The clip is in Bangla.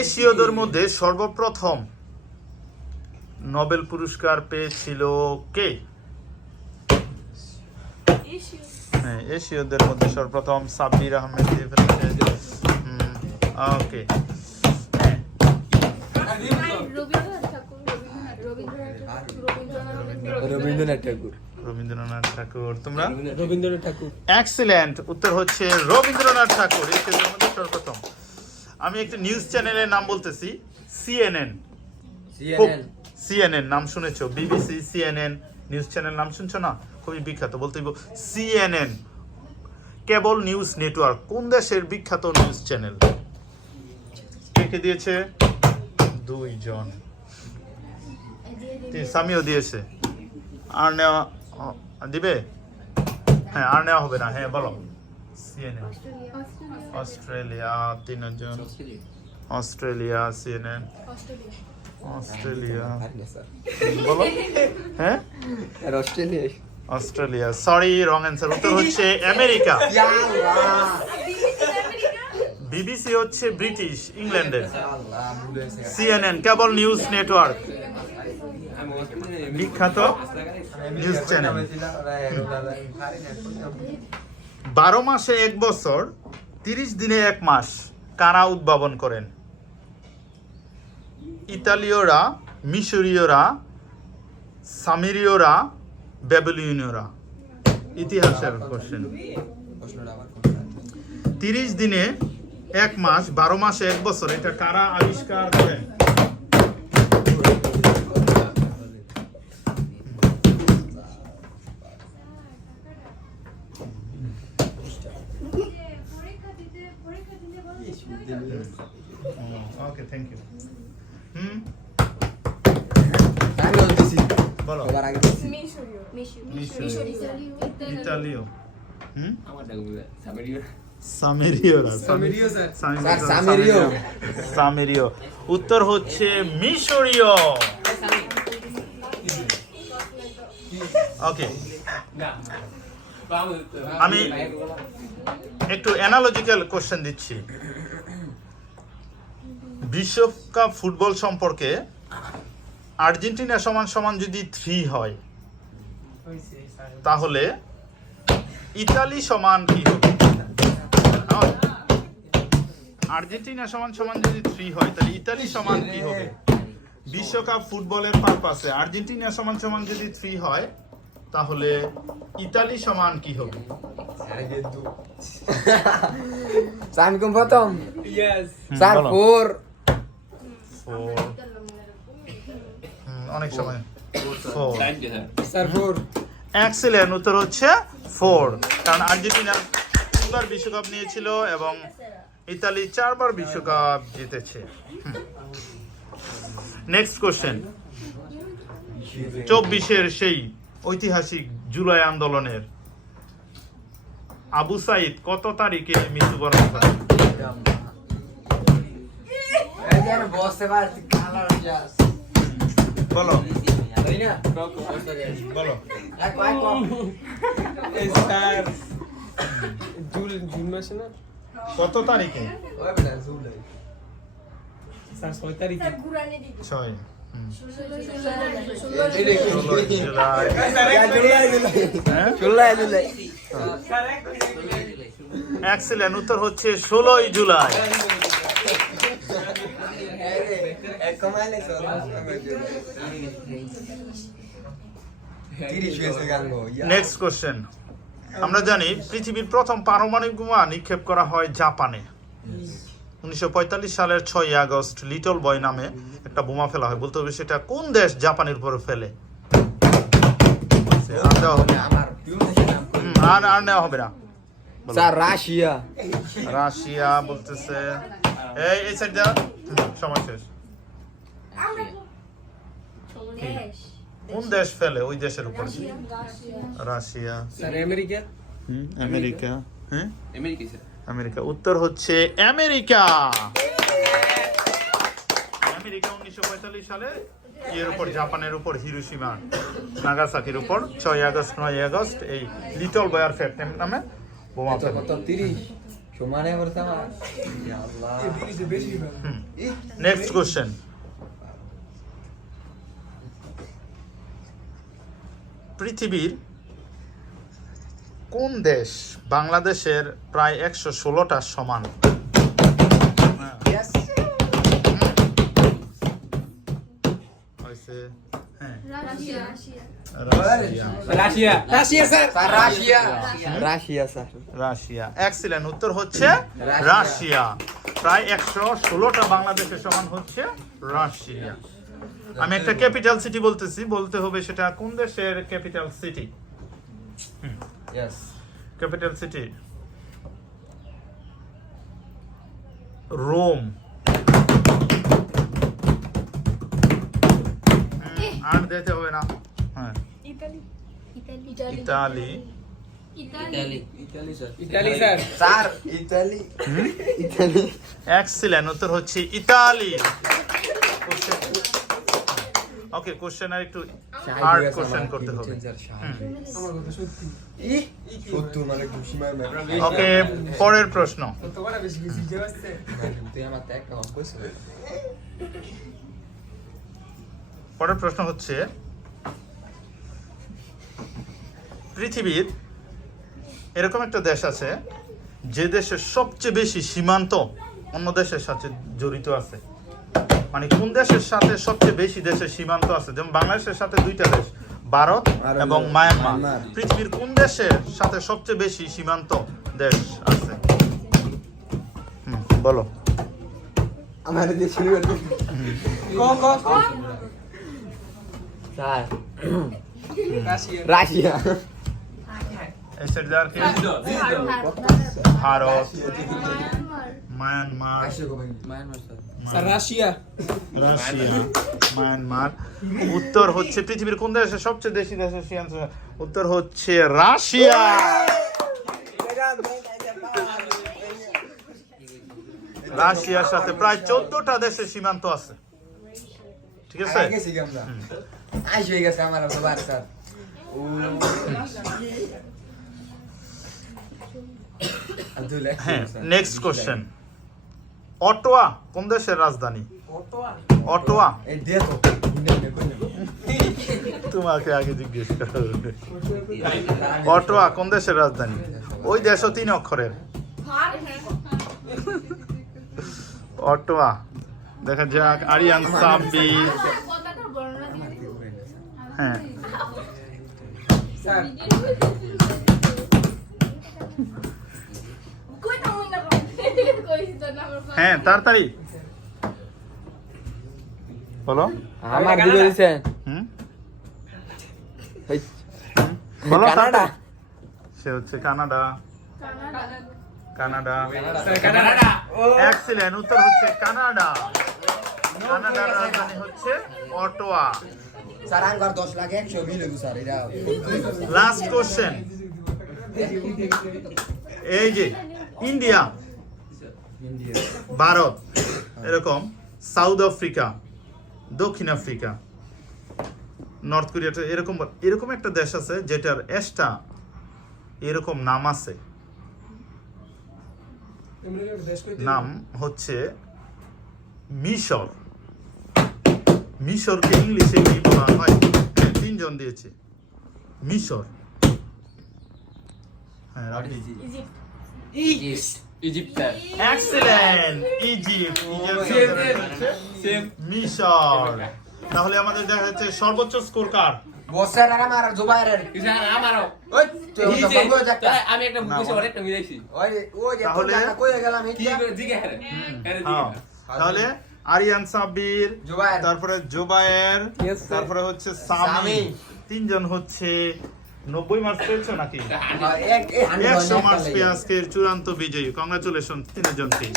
এশীয়দের মধ্যে সর্বপ্রথম নোবেল পুরস্কার পেয়েছিল কে? হ্যাঁ, এশীয়দের মধ্যে সর্বপ্রথম সাব্বির আহমেদ দিয়ে ফেলেছে। ওকে, রবীন্দ্রনাথ ঠাকুর। তোমরা? রবীন্দ্রনাথ ঠাকুর। এক্সিলেন্ট, উত্তর হচ্ছে রবীন্দ্রনাথ ঠাকুর। এশীয়দের মধ্যে সর্বপ্রথম। আমি একটা নিউজ চ্যানেলের নাম বলতেছি, সিএনএন। সিএনএন নাম শুনেছো? বিবিসি, সিএনএন নিউজ চ্যানেল নাম শুনছো না? খুবই বিখ্যাত, বলতে সিএনএন কেবল নিউজ নেটওয়ার্ক। কোন দেশের বিখ্যাত নিউজ চ্যানেল? কে দিয়েছে? দুইজন। সামিও দিয়েছে। আর নেওয়া দিবে? হ্যাঁ, আর নেওয়া হবে না। হ্যাঁ বলো। সিএনএন অস্ট্রেলিয়া, তিনজন। Australia, CNN Australia. বলো। হ্যাঁ, অস্ট্রেলিয়া। Sorry, wrong answer. উত্তর হচ্ছে আমেরিকা। বিবিসি হচ্ছে ব্রিটিশ, ইংল্যান্ডের। সিএনএন কেবল নিউজ নেটওয়ার্ক, বিখ্যাত নিউজ চ্যানেল। 12 মাসে 1 বছর, 30 দিনে 1 মাস কারা উদ্ভাবন করেন? ইতালীয়রা, মিশরীয়রা, সামিরীয়রা, ব্যাবিলনীয়রা। ইতিহাসের কোশ্চেন। 30 দিনে 1 মাস, 12 মাসে 1 বছর, এটা কারা আবিষ্কার করেন? ওকে, থ্যাংক ইউ। বলো। ইতালীয়। সামেরীয়। উত্তর হচ্ছে মিশরীয়। ওকে, আমি একটু অ্যানালজিক্যাল কোশ্চেন দিচ্ছি। বিশ্বকাপ ফুটবল সম্পর্কে আর্জেন্টিনা সমান সমান যদি 3 হয়, তাহলে ইতালি সমান কি হবে? আর্জেন্টিনা সমান সমান যদি 3 হয়, তাহলে ইতালি সমান কি হবে? বিশ্বকাপ ফুটবলের পারপাসে আর্জেন্টিনা সমান সমান যদি 3 হয়, তাহলে ইতালি সমান কি হবে? প্রথম স্যার 4 অনেক সময় 4 স্যার 4। এক্সিলেন্ট, উত্তর হচ্ছে 4। কারণ আর্জেন্টিনা 2বার বিশ্বকাপ নিয়েছিল এবং ইতালি 4বার বিশ্বকাপ জিতেছে। Next question. 24-এর সেই ঐতিহাসিক জুলাই আন্দোলনের আবু সাইদ কত তারিখে মৃত্যুবরণ করেন? বলো। বলো। জুন মাসে না? কত তারিখে? 6 তারিখে। 6। এক্সিলেন্ট, উত্তর হচ্ছে 16 জুলাই। Next question. আমরা জানি পৃথিবীর প্রথম পারমাণবিক বোমা নিক্ষেপ করা হয় জাপানে। 1945 সালের 6 আগস্ট লিটল বয় নামে একটা বোমা ফেলা হয়। বলতে হবে সেটা কোন দেশ জাপানের উপরে ফেলে? আর নেওয়া হবে না। রাশিয়া। রাশিয়া বলতেছে। এই সাইড দাও, সময় শেষ। কোন দেশ ফেলে ওই দেশের উপর? রাশিয়া। আমেরিকা। আমেরিকা। হ্যাঁ, আমেরিকা। উত্তর হচ্ছে আমেরিকা। আমেরিকা 1945 সালে এর উপর, জাপানের উপর, হিরোশিমা নাগাসাকির উপর 6 আগস্ট 9 আগস্ট এই লিটল বয়ার ফ্যাক্ট নামে বোমা ফেলে। সমানে করতাম ইয়া আল্লাহ নেক্সট কোশ্চেন, পৃথিবীর কোন দেশ বাংলাদেশের প্রায় 116টা সমান? ইয়েস হয়েছে, হ্যাঁ, Russia Russia. Russia sir sir Russia Russia sir Russia, excellent, উত্তর হচ্ছে রাশিয়া। প্রায় 116টা বাংলাদেশের সমান হচ্ছে রাশিয়া। আমি একটা ক্যাপিটাল সিটি বলতেছি, বলতে হবে সেটা কোন দেশের capital city. Yes capital city Rome. আর দিতে হবে না। হ্যাঁ, Italy. Italy sir sir Italy Italy excellent, উত্তর হচ্ছে ইতালি। ওকে, কোশ্চেন আর একটু হার্ড কোশ্চেন করতে হবে। আমার কথা সত্যি সত্তর মানে খুশিমার ম্যাটার ওকে, পরের প্রশ্ন। তোমার বেশি বেশি যাচ্ছে তুই আমার ত্যাগ কম কইছিস পরের প্রশ্ন হচ্ছে, পৃথিবীর এরকম একটা দেশ আছে যে দেশের সবচেয়ে বেশি সীমান্ত অন্য দেশের সাথে জড়িত আছে। মানে কোন দেশের সাথে সবচেয়ে বেশি দেশের সীমান্ত আছে? যেমন বাংলাদেশের সাথে দুইটা দেশ, ভারত এবং মায়ানমার। পৃথিবীর কোন দেশের সাথে সবচেয়ে বেশি সীমান্ত দেশ আছে? বলো। আমার দিয়ে শুরু করতে স্যার রাশিয়া রাশিয়া এসের যার কি? Bharat, Myanmar, sir Russia Russia, Myanmar. উত্তর হচ্ছে পৃথিবীর কোন দেশে সবচেয়ে বেশি দেশের সীমান্ত? উত্তর হচ্ছে রাশিয়া। রাশিয়ার সাথে প্রায় 14টা দেশের সীমান্ত আছে। ঠিক আছে, গেছি আমরা আইস হয়ে গেছে আমার সবার স্যার আব্দুল হ্যাঁ। নেক্সট কোশ্চেন, অটোয়া কোন দেশের রাজধানী? অটোয়া এই দে তো তোমাকে আগে জিজ্ঞেস করা হবে। অটোয়া কোন দেশের রাজধানী? ওই দেশও 3 অক্ষরের। অটোয়া। দেখা যাক, আরিয়ান সাব্বির। হ্যাঁ, স্যার হ্যাঁ, তাড়াতাড়ি বলো। আমার দিকে দিছেন হুম, এই বলো কানাডা তাড়াতাড়ি। সে হচ্ছে কানাডা। কানাডা, কানাডা এক্সিলেন্ট, উত্তর হচ্ছে কানাডা। কানাডার রাজধানী হচ্ছে অটোয়া। স্যার আঙ্গার 10 লাখ 100 মিলে দু স্যার এটা লাস্ট কোশ্চেন, এই যে ইন্ডিয়া, ভারত, এরকম সাউথ আফ্রিকা, দক্ষিণ আফ্রিকা, নর্থ কোরিয়া, এরকম এরকম একটা দেশ আছে যেটার এসটা এরকম নাম আছে। নাম হচ্ছে মিশর। মিশরকে ইংলিশে কি বলা হয়? হ্যাঁ, 3 জন দিয়েছে। মিশর, হ্যাঁ, রাখি। Egypt excellent, Egypt. মিশর। তাহলে আমাদের দেখা যাচ্ছে সর্বোচ্চ স্কোর কার? বসের আর আমার জুবাইরের আমারও ওই তুই তো বন্ধ যাচ্ছে আমি একটা বুঝে অনেকটা মিলাইছি ওই ওই যে তাহলে- তোমরা কই গেলাম কি এটা করে জিগে হারে হ্যাঁ। তাহলে আরিয়ান সাব্বির, জুবায়ের। তারপরে জুবায়ের, Yes, sir. তারপরে হচ্ছে সামি। সামি। 3 জন হচ্ছে 90 মার্কস পেয়েছো নাকি? এক 100 মার্কস পেয়ে আজকের চূড়ান্ত বিজয়ী। কংগ্রাচুলেশন 3 জনকে।